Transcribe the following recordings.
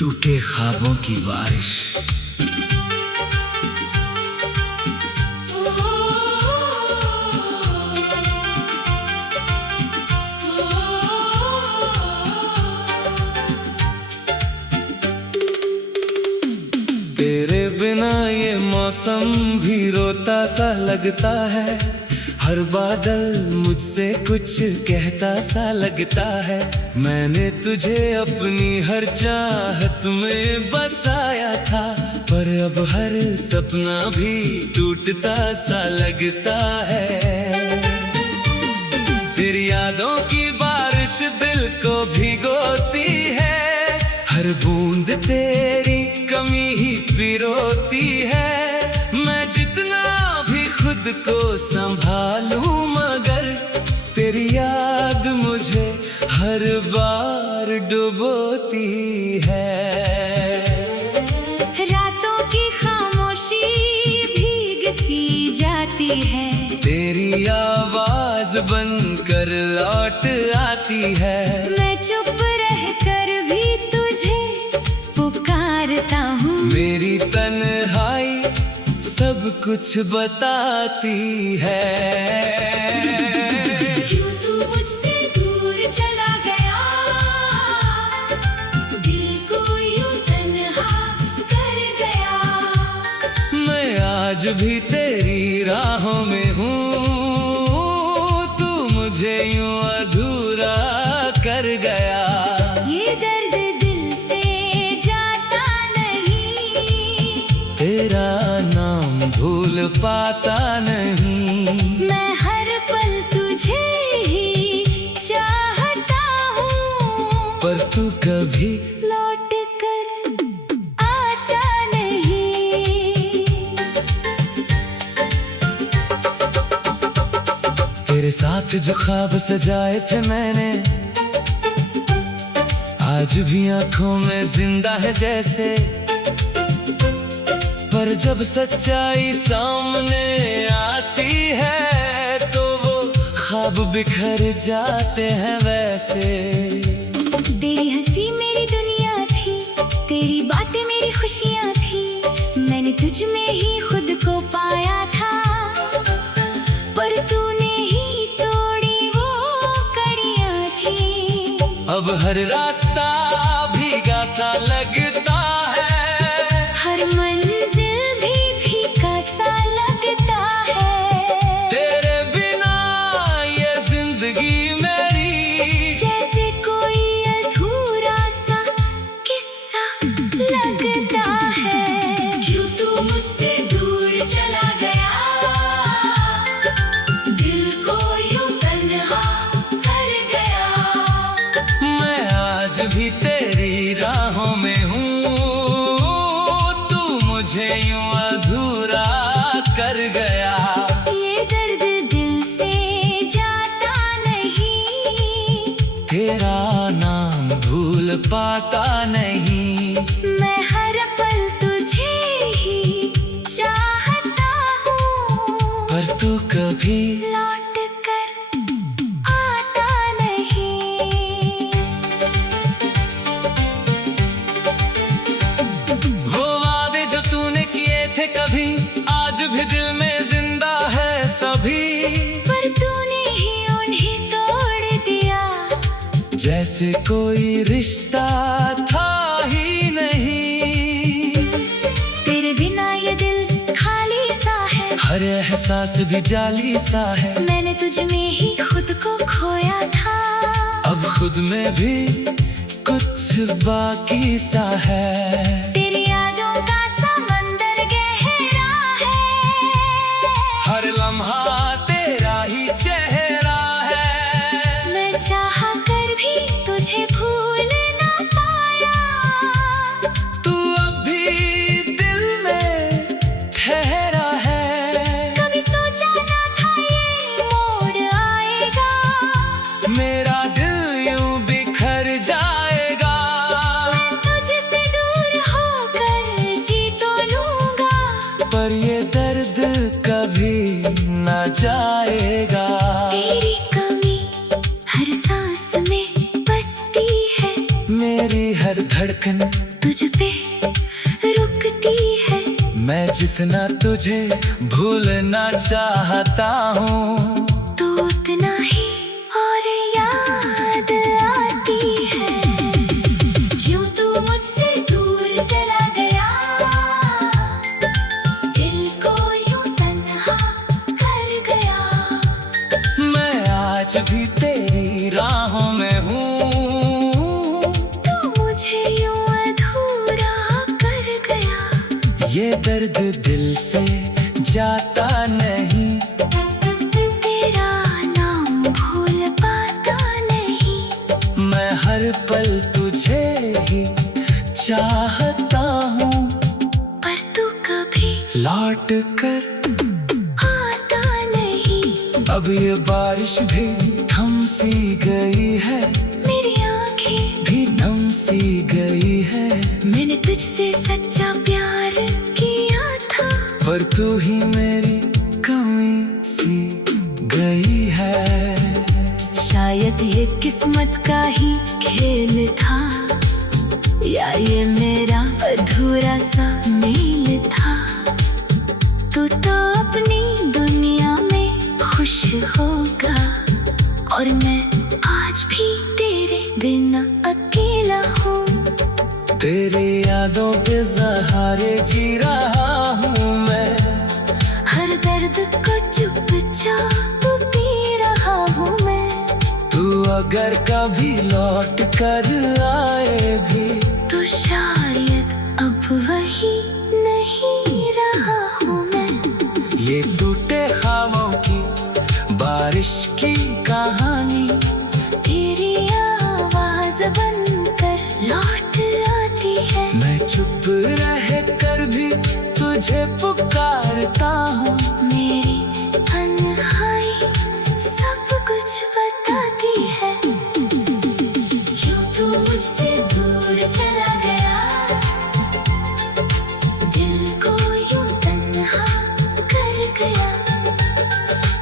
टूटे ख्वाबों की बारिश। तेरे बिना ये मौसम भी रोता सा लगता है, हर बादल मुझसे कुछ कहता सा लगता है। मैंने तुझे अपनी हर चाहत में बसाया था, पर अब हर सपना भी टूटता सा लगता है। तेरी यादों की बारिश दिल को भिगोती है, हर बूंद तेरी कमी ही पिरोती है। मैं जितना भी खुद को संभालूं, मगर तेरी याद मुझे हर बार डुबोती है। रातों की खामोशी भीग सी जाती है, तेरी आवाज बनकर लौट आती है। मैं चुप रहकर भी तुझे पुकारता हूँ। मेरी तन्हाई सब कुछ बताती है। क्यों तू मुझसे दूर चला गया, दिल को यूं तन्हा कर गया। मैं आज भी तेरी राहों में हूँ, तू मुझे यूं अधूरा कर गया। ये दर्द दिल से जाता नहीं, तेरा नाम भूल पाता नहीं। मैं हर पल तुझे ही चाहता हूँ, पर तू कभी लौट कर आता नहीं। तेरे साथ जो ख्वाब सजाए थे मैंने, आज भी आंखों में जिंदा है जैसे। पर जब सच्चाई सामने आती है, तो वो ख्वाब बिखर जाते हैं वैसे। तेरी हंसी मेरी दुनिया थी, तेरी बातें मेरी खुशियाँ थी। मैंने तुझ में ही खुद को पाया था, पर तूने ही तोड़ी वो कड़ियाँ थी। अब हर रास्ता भीगा सा लगता है, हर मंजिल भी फीका सा लगता है। तेरे बिना ये जिंदगी मेरी जैसे कोई अधूरा सा किस्सा लगता है। क्यों तू मुझसे दूर चला गया, दिल को यूं तन्हा कर गया। मैं आज भी तेरी राहों में हूँ, तू मुझे यूं अधूरा कर गया। ये दर्द दिल से जाता नहीं, तेरा नाम भूल पाता नहीं। मैं हर पल तुझे ही चाहता हूँ, पर तू कभी लौट कर आता नहीं। वो वादे जो तूने किए थे कभी, आज भी दिल में जिंदा है सभी। पर तूने ही उन्हें तोड़ दिया, जैसे कोई रिश्ता था ही नहीं। तेरे बिना ये दिल खाली सा है, हर एहसास भी जाली सा है। मैंने तुझ में ही खुद को खोया था। अब खुद में भी कुछ बाकी सा है। तेरी यादों का समंदर गहरा है, हर लम्हा तेरा ही चेहरा है। मैं चाह कर भी तुझे भूल ना पाया। तू अब भी दिल में ठहरा है। कभी सोचा ना था ये मोड़ आएगा, मेरा दिल यूं बिखर जाएगा। मैं तुझसे दूर हो जितना तुझे भूलना चाहता हूँ, तू उतना ही और याद आती है। क्यों तू मुझसे दूर चला गया, दिल को यूं तन्हा कर गया। मैं आज भी तेरी राहों में हूँ, तू मुझे यूं अधूरा कर गया। ये दर्द दिल से जाता नहीं, तेरा नाम भूल पाता नहीं। मैं हर पल तुझे ही चाहता हूँ, पर तू कभी लौट कर आता नहीं। अब ये बारिश भी थम सी गई है, मेरी आंखें भी नम सी गई है। मैंने तुझसे सच्चा प्यार किया था, पर तू ही मेरी कमी सी गई है। शायद ये किस्मत का ही खेल था, या ये मेरा अधूरा सा मेल था। तू तो अपनी दुनिया में खुश होगा, और मैं आज भी तेरे बिना अकेला हूँ। तेरी यादों के सहारे जी रहा हूँ मैं, हर दर्द को चुपचाप पी रहा हूँ मैं। तू अगर कभी लौट कर आए भी, तो शायद अब वही नहीं रहा हूँ मैं। ये टूटे ख्वाबों की बारिश की कहानी तेरी आवाज बनकर लौट आती है। मैं चुप रह कर भी तुझे पुकारता हूँ, मेरी तन्हाई सब कुछ बताती है। क्यों तू मुझसे दूर चला गया, दिल को यूं तन्हा कर गया।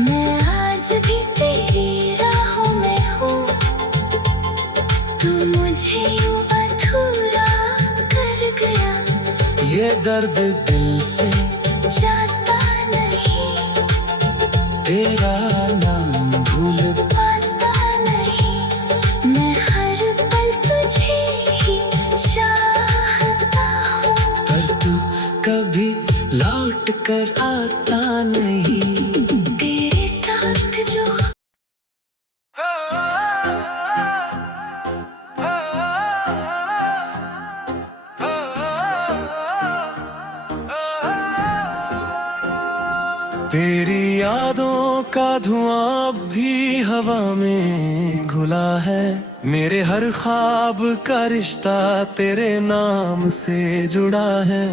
मैं आज भी तेरी राहों में हूँ, तू मुझे यूं अधूरा कर गया। ये दर्द दिल से जाता नहीं, तेरा नाम भूल, पाता नहीं। मैं हर पल तुझे ही चाहता हूँ, पर तू कभी लौट कर आता नहीं। तेरे साथ जो तेरी यादों का धुआं अब भी हवा में घुला है, मेरे हर ख्वाब का रिश्ता तेरे नाम से जुड़ा है।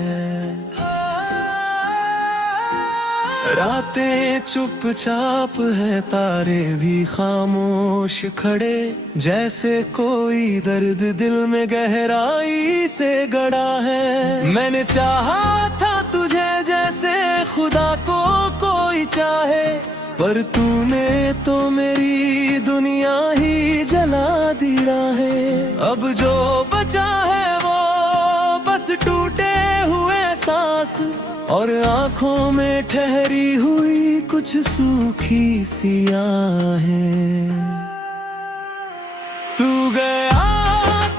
रातें चुपचाप है, तारे भी खामोश खड़े, जैसे कोई दर्द दिल में गहराई से गड़ा है। मैंने चाहा था तुझे जैसे खुदा को कोई चाहे, पर तूने तो मेरी दुनिया ही जला दिया है। अब जो बचा है वो बस टूटे हुए सांस, और आंखों में ठहरी हुई कुछ सूखी सी आहें। तू गया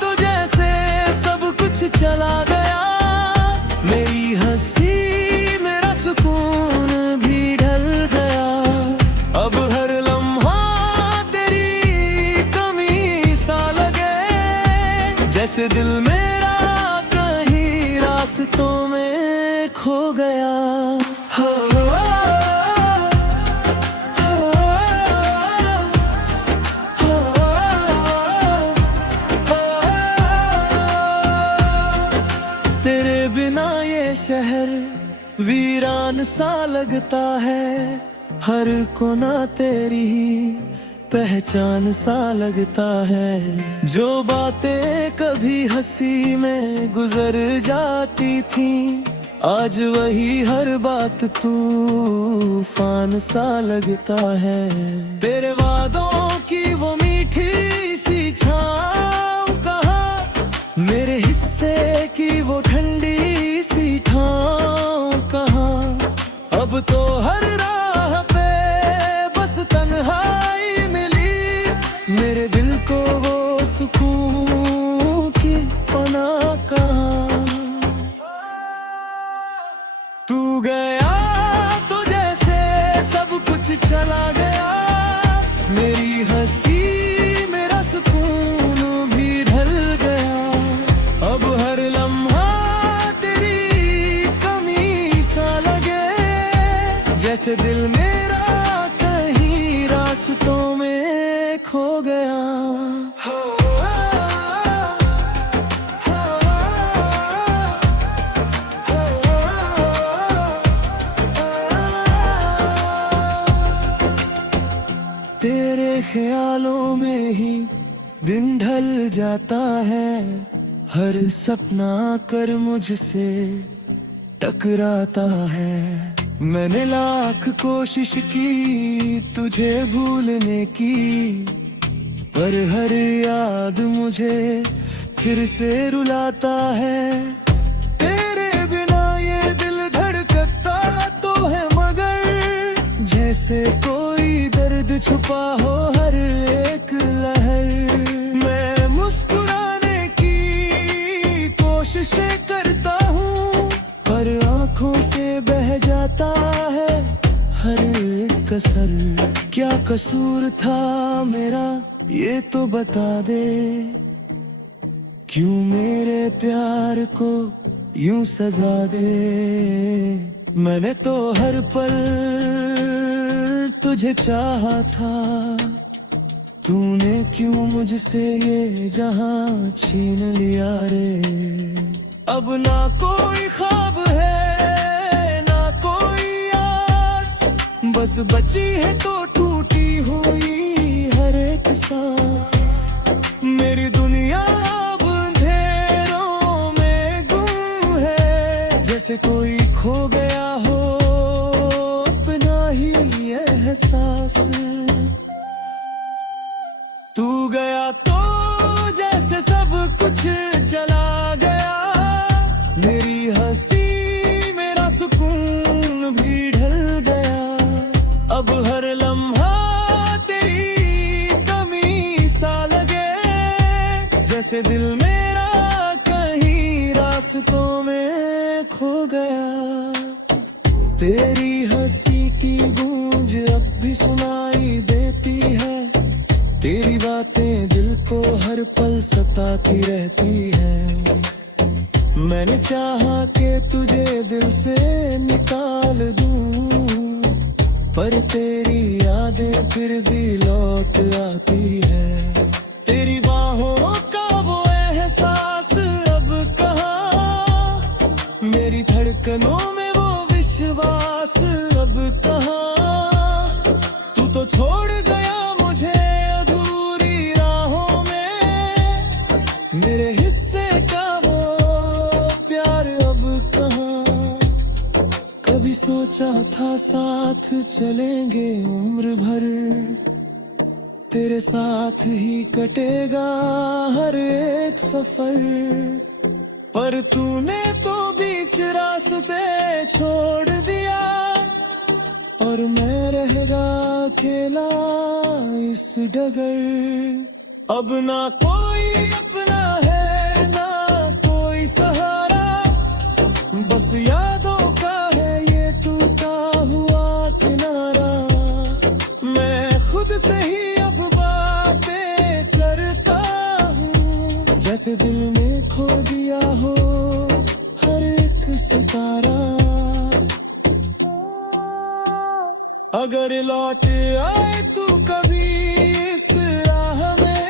तो जैसे सब कुछ चला गया, मेरी हंसी मेरा सुकून भी ढल गया। अब हर लम्हा तेरी कमी सा लगे, जैसे दिल मेरा कहीं रास्तों में खो गया। तेरे बिना ये शहर वीरान सा लगता है, हर कोना तेरी पहचान सा लगता है। जो बातें कभी हंसी में गुजर जाती थी, आज वही हर बात तूफान सा लगता है। तेरे वादों की वो मीठी सी छाँव कहाँ, मेरे हिस्से की वो ठंडी सी ठाव कहाँ। हंसी मेरा सुकून भी ढल गया। अब हर लम्हा तेरी कमी सा लगे, जैसे दिल मेरा कहीं रास्तों में खो गया। तेरे ख्यालों में ही दिन ढल जाता है, हर सपना कर मुझसे टकराता है। मैंने लाख कोशिश की तुझे भूलने की, पर हर याद मुझे फिर से रुलाता है। तेरे बिना ये दिल धड़कता तो है, मगर जैसे कोई दर्द छुपा हो हर एक लहर। मैं मुस्कुराने की कोशिशें करता हूँ, पर आंखों से बह जाता है हर एक असर। क्या कसूर था मेरा ये तो बता दे, क्यों मेरे प्यार को यूं सजा दे। मैंने तो हर पल तुझे चाहा था, तूने क्यों मुझसे ये जहां छीन लिया रे। अब ना कोई ख्वाब है ना कोई आस, बस बची है तो टूटी हुई हर एक सांस। मेरी दुनिया अब अंधेरों में गुम है, जैसे कोई खो गया हो अपना ही एहसास। तू गया तो जैसे सब कुछ चला गया, मेरी हंसी मेरा सुकून भी ढल गया। अब हर लम्हा तेरी कमी सा लगे, जैसे दिल मेरा कहीं रास्तों में खो गया। तेरी हंसी की गूंज अब भी सुनाई देती है, तेरी बातें दिल को हर पल सताती रहती है। मैंने चाहा कि तुझे दिल से निकाल दूं, पर तेरी यादें फिर भी लौट आती है। तेरी बाहों का वो एहसास अब कहाँ, मेरी धड़कनों में वो विश्वास अब कहाँ। तू तो छोड़ गया मुझे अधूरी राहों में, मेरे हिस्से का वो प्यार अब कहाँ। कभी सोचा था साथ चलेंगे उम्र भर, तेरे साथ ही कटेगा हर एक सफर। पर तूने तो बीच रास्ते छोड़ दिया, और मैं रहेगा अकेला इस डगर। अब ना कोई अपना है ना कोई सहारा, बस यादों का है ये टूटा हुआ किनारा। मैं खुद से ही अब बातें करता हूँ, जैसे दिल में खो दिया हो हर एक सितारा। अगर लौट आए तू कभी इस राह में,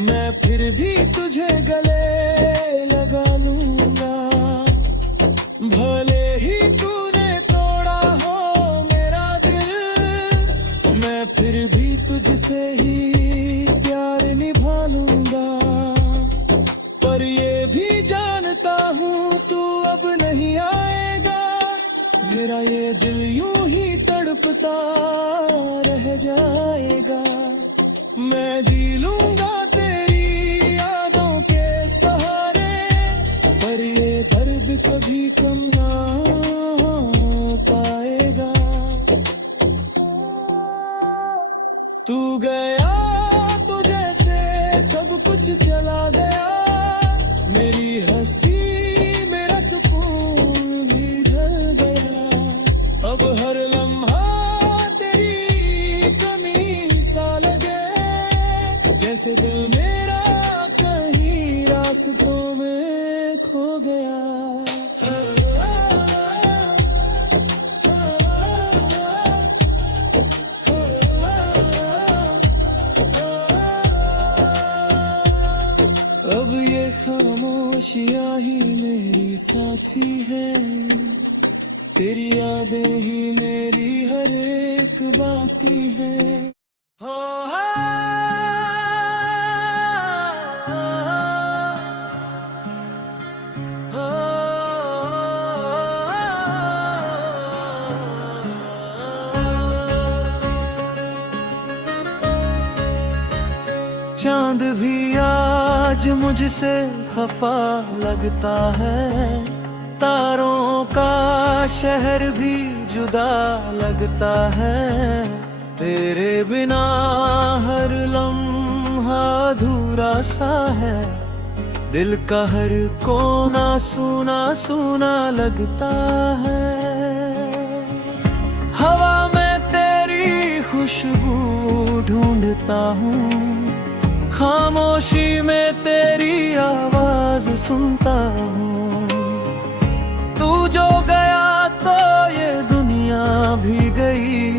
मैं फिर भी तुझे गले लगा लूंगा। भले ही तूने तोड़ा हो मेरा दिल, मैं फिर भी तुझसे ही प्यार निभा लूंगा। पर ये भी जानता हूँ तू अब नहीं आएगा, मेरा ये दिल यूं ही तड़पता रह जाएगा। मैं जी लूंगा तेरी यादों के सहारे, पर ये दर्द कभी कम ना हो पाएगा। तू गया तो जैसे सब कुछ चला गया, मेरी हंसी मेरा सुकून भी ढल गया। अब हर लम्हा तेरी कमी जैसे दिल मेरा कहीं रास्तों में खो गया। अब ये खामोशियाँ ही मेरी साथी है, तेरी यादें ही मेरी हर एक बाती है। चांद भी आज मुझसे खफा लगता है, तारों का शहर भी जुदा लगता है। तेरे बिना हर लम्हा अधूरा सा है, दिल का हर कोना सूना सूना लगता है। हवा में तेरी खुशबू ढूंढता हूँ, खामोशी में तेरी आवाज सुनता हूँ। तू जो गया तो ये दुनिया भी गई,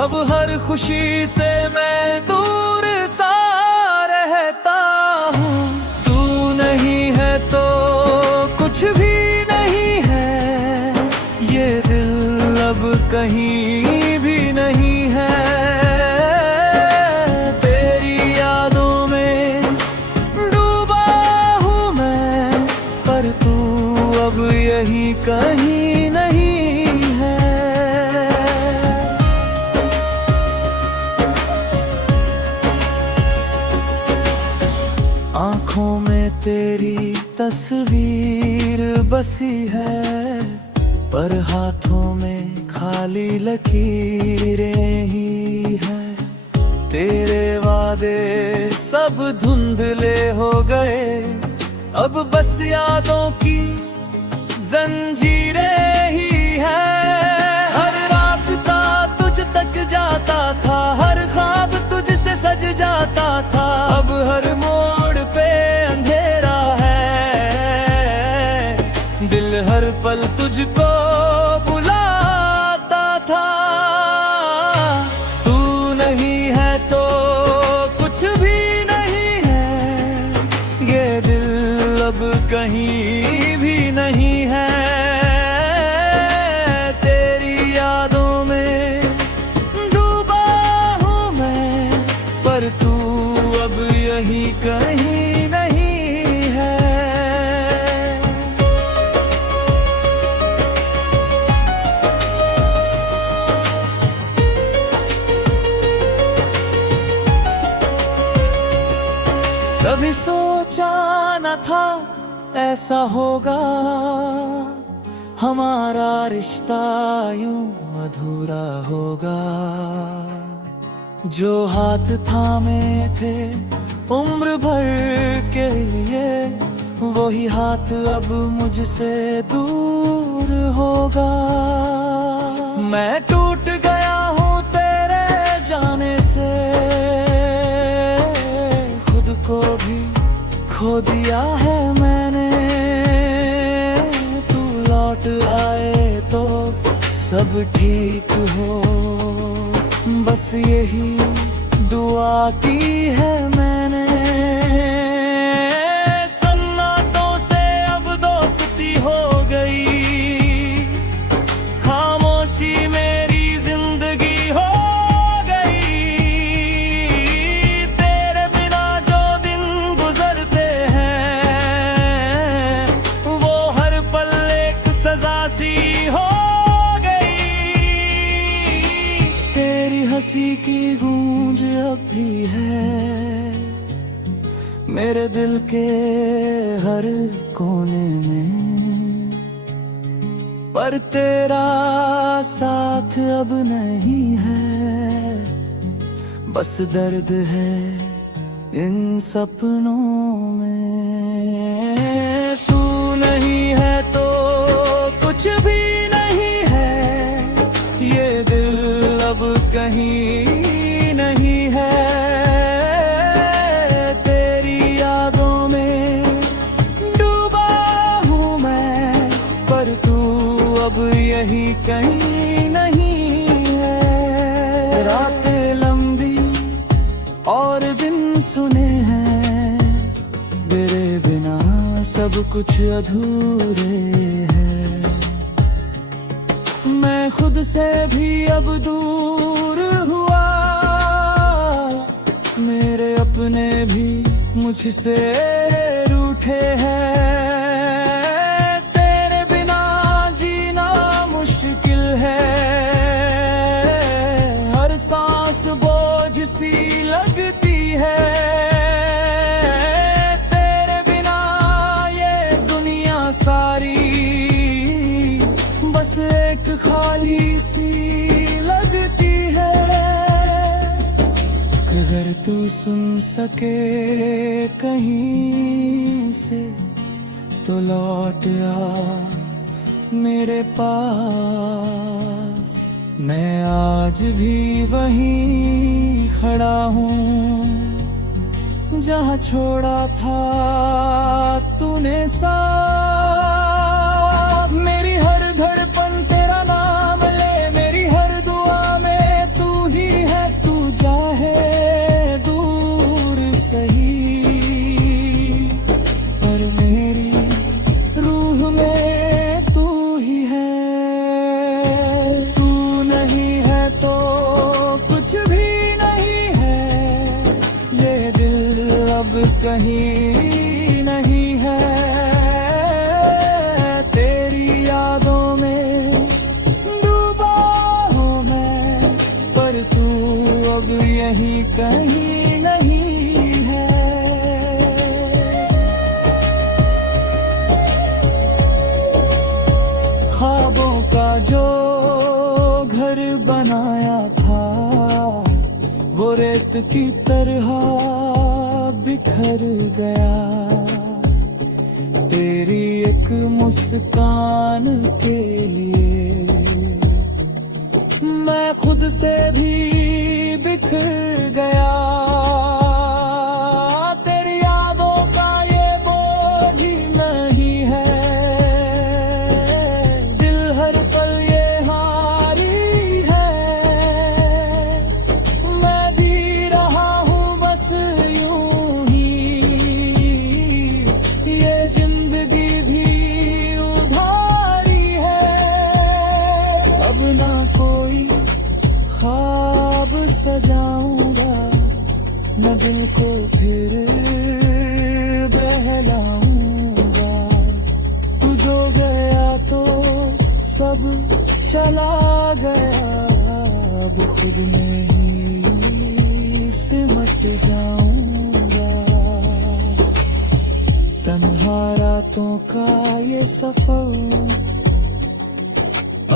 अब हर खुशी से मैं दूर सा रहता हूँ। तू नहीं है तो कुछ भी नहीं है, ये दिल अब कहीं भी नहीं है। यही कहीं नहीं है। आँखों में तेरी तस्वीर बसी है, पर हाथों में खाली लकीरें ही हैं। तेरे वादे सब धुंधले हो गए, अब बस यादों की जंजीरें ही है। हर रास्ता तुझ तक जाता था, हर ख्वाब तुझसे सज जाता था। अब हर मोड़ पे अंधेरा है, दिल हर पल तुझको बुलाता था। तू नहीं है तो कुछ भी नहीं है, ये दिल अब कहीं भी नहीं है। तेरी यादों में डूबा हूँ मैं, पर तू अब यही कहीं नहीं है। कभी सोचा न था ऐसा होगा, हमारा रिश्ता यूं अधूरा होगा। जो हाथ थामे थे उम्र भर के लिए, वही हाथ अब मुझसे दूर होगा। मैं टूट गया हूँ तेरे जाने से, खुद को भी खो दिया है मैंने। तू लौट आए तो सब ठीक हो, बस यही दुआ की है मैंने। सन्नाटों से अब दोस्ती हो गई, खामोशी मेरी जिंदगी हो गई। तेरे बिना जो दिन गुजरते हैं, वो हर पल एक सजा सी हो गई। तेरी हंसी की गूंज अब भी है मेरे दिल के हर कोने में, पर तेरा साथ अब नहीं है। बस दर्द है इन सपनों में। तू नहीं है तो कुछ भी नहीं है, ये दिल अब कहीं नहीं है। सुने हैं, तेरे बिना सब कुछ अधूरे हैं। मैं खुद से भी अब दूर हुआ, मेरे अपने भी मुझसे रूठे हैं। तेरे बिना जीना मुश्किल है, हर सांस बोझ सी लगती है। तेरे बिना ये दुनिया सारी बस एक खाली सी लगती है। अगर तू सुन सके कहीं से तो लौट आ मेरे पास। मैं आज भी वहीं खड़ा हूँ जहाँ छोड़ा था तूने साथ। मेरी हर धड़पन तेरा नाम ले, मेरी हर दुआ में तू ही है। तू चाहे दूर सही, पर मेरी रूह में तू ही है। तू नहीं है तो कुछ भी नहीं है, ये दिल अब कहीं नहीं है। तेरी यादों में डूबा हूँ मैं, पर तू अब यहीं कहीं नहीं है। ख्वाबों का जो घर बनाया था वो रेत की तरह बिखर गया। तेरी एक मुस्कान के लिए मैं खुद से भी बिखर गया। तेरी यादों का ये बोझ ही नहीं है, दिल हर पल ये हारी है। मैं जी रहा हूँ बस यूं ही, ये जिंदगी भी उधारी है। अब ना कोई ख्वाब सजाऊंगा, न दिल को फिर बहलाऊंगा। तू जो गया तो सब चला गया, अब खुद में ही सिमट जाऊंगा। तन्हा रातों का ये सफर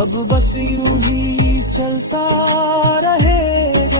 अब बस यूं ही चलता रहेगा।